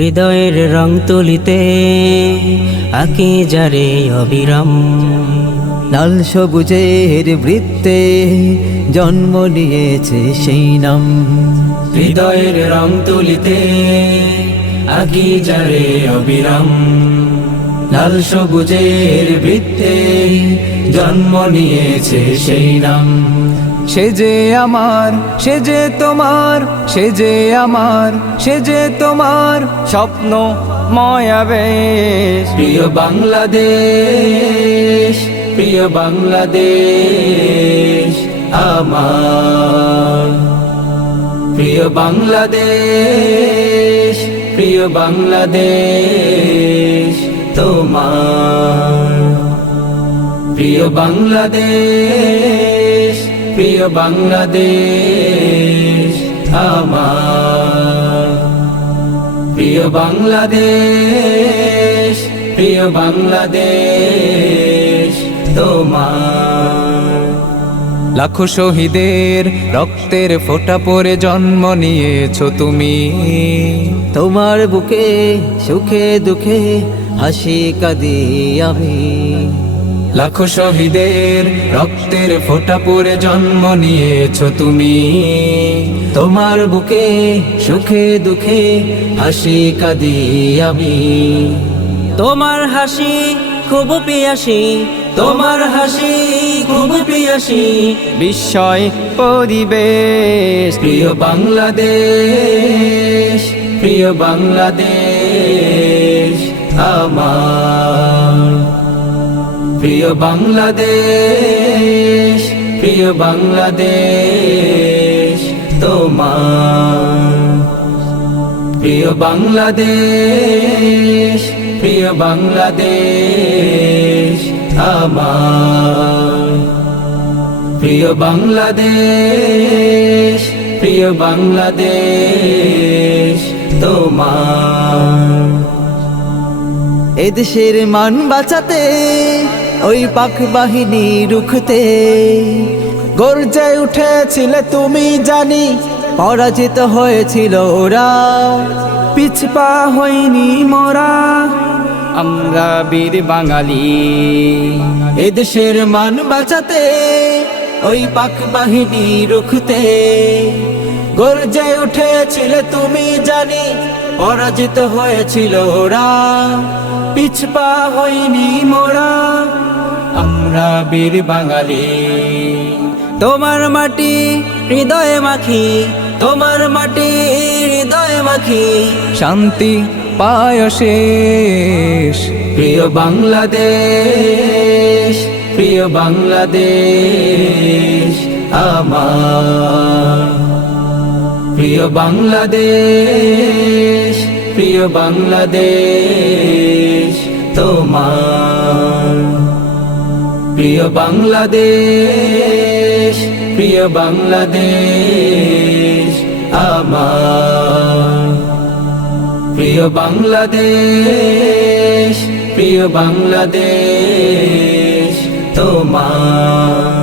হৃদয়ের রং তুলিতে আঁকি যারে অবিরাম লাল সবুজের বৃত্তে জন্ম নিয়েছে সেই নাম হৃদয়ের রং তুলিতে আঁকি যারে অবিরাম লাল সবুজের বৃত্তে জন্ম নিয়েছে সেই নাম সে যে আমার সে যে তোমার সে যে আমার সে যে তোমার স্বপ্ন ময়াবেশ প্রিয় বাংলাদেশ প্রিয় বাংলাদেশ আমার প্রিয় বাংলাদেশ প্রিয় বাংলাদেশ তোমার প্রিয় বাংলাদেশ প্রিয় বাংলাদেশ আমার প্রিয় বাংলাদেশ প্রিয় বাংলাদেশ তোমার লাখো শহীদের রক্তের ফোঁটা পরে জন্ম নিয়েছ তুমি তোমার বুকে সুখে দুঃখে হাসি কাঁদি আমি লাখো শহীদের রক্তের ফোটা পরে জন্ম নিয়েছ তুমি তোমার বুকে সুখে দুঃখে হাসি কাঁদি আমি তোমার হাসি খুব পিয়াসি তোমার হাসি খুব পিয়াসি বিস্ময় পরিবেশ প্রিয় বাংলাদেশ প্রিয় বাংলাদেশ আমার প্রিয় বাংলাদেশ প্রিয় বাংলাদেশ তোমার প্রিয় বাংলাদেশ প্রিয় বাংলাদেশ আমার প্রিয় বাংলাদেশ প্রিয় বাংলাদেশ তোমার এদেশের মান বাঁচাতে ওই পাক বাহিনী রুখতে গর্জায় উঠেছিল তুমি জানি পরাজিত হয়েছিল ওরা পিছপা হয়নি মরা আমরা বীর বাঙালি এদেশের মান বাঁচাতে ওই পাক বাহিনী রুখতে গর্জায় উঠেছিল তুমি জানি পরাজিত হয়েছিল ওরা পিছপা হয়নি মোরা আমরা বীর বাঙালি তোমার মাটি হৃদয়ে মাখি তোমার মাটি হৃদয়ে মাখি শান্তি পায় শেষ প্রিয় বাংলাদেশ প্রিয় বাংলাদেশ আমার প্রিয় বাংলাদেশ প্রিয় বাংলাদেশ তোমার প্রিয় বাংলাদেশ প্রিয় বাংলাদেশ আমার প্রিয় বাংলাদেশ প্রিয় বাংলাদেশ তোমার